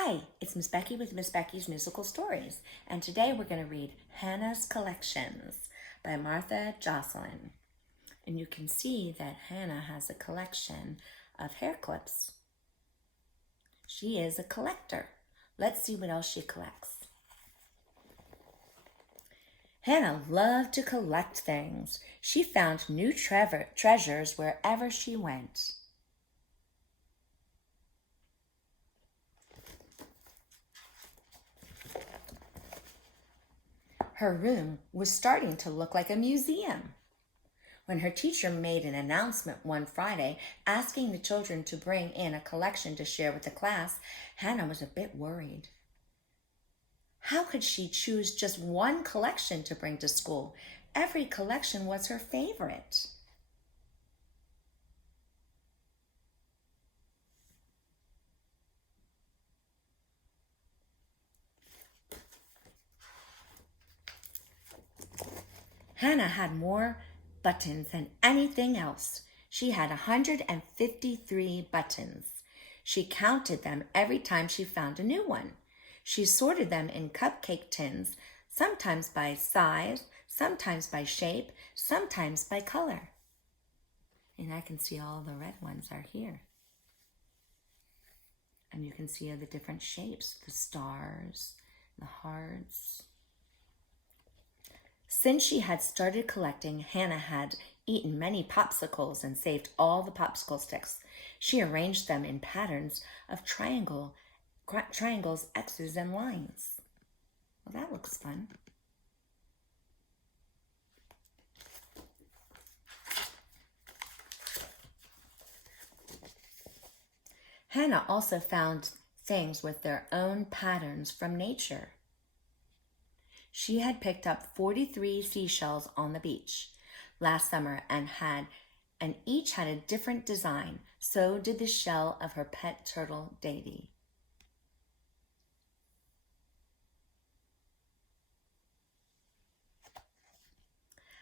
Hi, it's Miss Becky with Miss Becky's Musical Stories, and today we're going to read Hannah's Collections by Marthe Jocelyn. And you can see that Hannah has a collection of hair clips. She is a collector. Let's see what else she collects. Hannah loved to collect things. She found new treasures wherever she went. Her room was starting to look like a museum. When her teacher made an announcement one Friday asking the children to bring in a collection to share with the class, Hannah was a bit worried. How could she choose just one collection to bring to school? Every collection was her favorite. Hannah had more buttons than anything else. She had 153 buttons. She counted them every time she found a new one. She sorted them in cupcake tins, sometimes by size, sometimes by shape, sometimes by color. And I can see all the red ones are here. And you can see the different shapes, the stars, the hearts. Since she had started collecting, Hannah had eaten many popsicles and saved all the popsicle sticks. She arranged them in patterns of triangles, X's, and lines. Well, that looks fun. Hannah also found things with their own patterns from nature. She had picked up 43 seashells on the beach last summer and each had a different design. So did the shell of her pet turtle, Davy.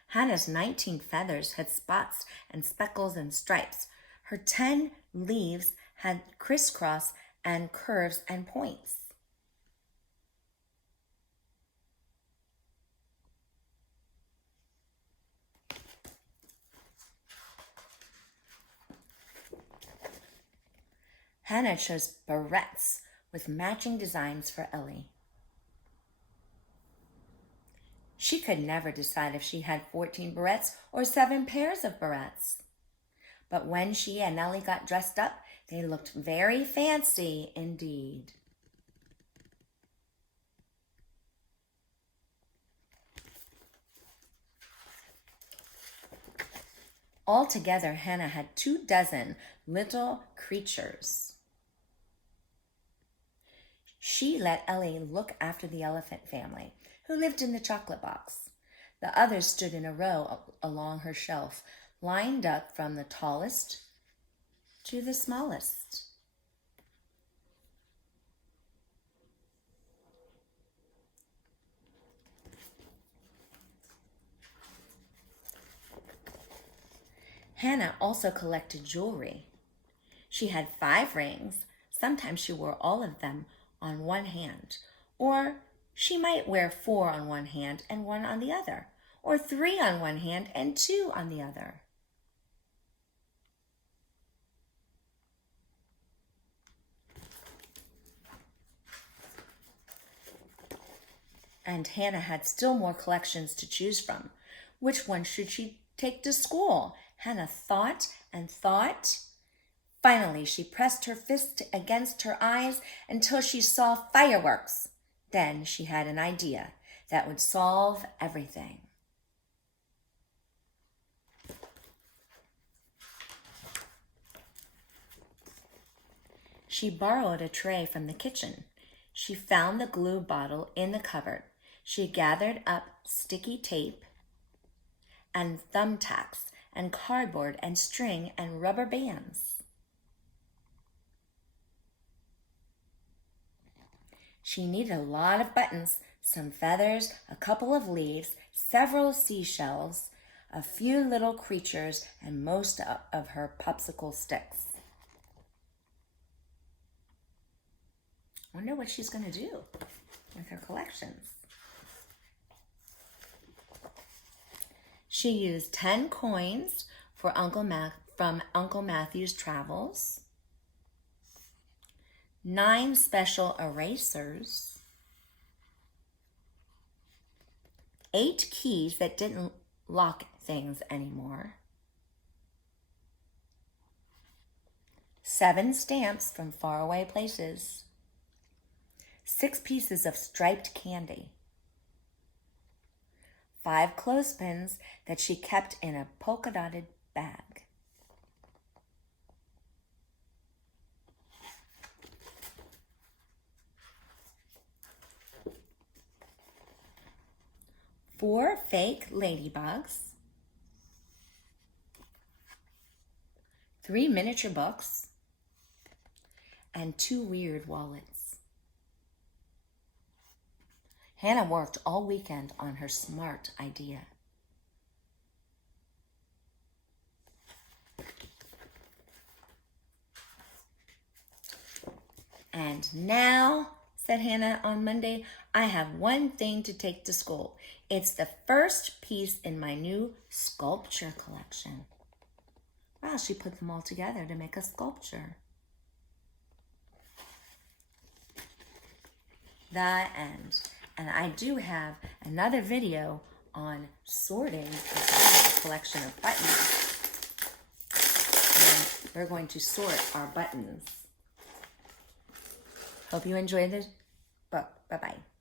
Hannah's 19 feathers had spots and speckles and stripes. Her 10 leaves had crisscross and curves and points. Hannah chose barrettes with matching designs for Ellie. She could never decide if she had 14 barrettes or 7 pairs of barrettes. But when she and Ellie got dressed up, they looked very fancy indeed. Altogether, Hannah had 24 little creatures. She let Ellie look after the elephant family, who lived in the chocolate box. The others stood in a row along her shelf, lined up from the tallest to the smallest. Hannah also collected jewelry. She had 5 rings. Sometimes she wore all of them on one hand, or she might wear 4 on one hand and 1 on the other, or 3 on one hand and 2 on the other. And Hannah had still more collections to choose from. Which one should she take to school? Hannah thought and thought. Finally, she pressed her fist against her eyes until she saw fireworks. Then she had an idea that would solve everything. She borrowed a tray from the kitchen. She found the glue bottle in the cupboard. She gathered up sticky tape and thumbtacks and cardboard and string and rubber bands. She needed a lot of buttons, some feathers, a couple of leaves, several seashells, a few little creatures, and most of her popsicle sticks. Wonder what she's going to do with her collections. She used 10 coins for from Uncle Matthew's travels, 9 special erasers, 8 keys that didn't lock things anymore, 7 stamps from faraway places, 6 pieces of striped candy, 5 clothespins that she kept in a polka-dotted bag, 4 fake ladybugs, 3 miniature books, and 2 weird wallets. Hannah worked all weekend on her smart idea. And now, said Hannah on Monday, I have one thing to take to school. It's the first piece in my new sculpture collection. Wow, she put them all together to make a sculpture. The end. And I do have another video on sorting a collection of buttons. And we're going to sort our buttons. Hope you enjoyed the book. Bye-bye.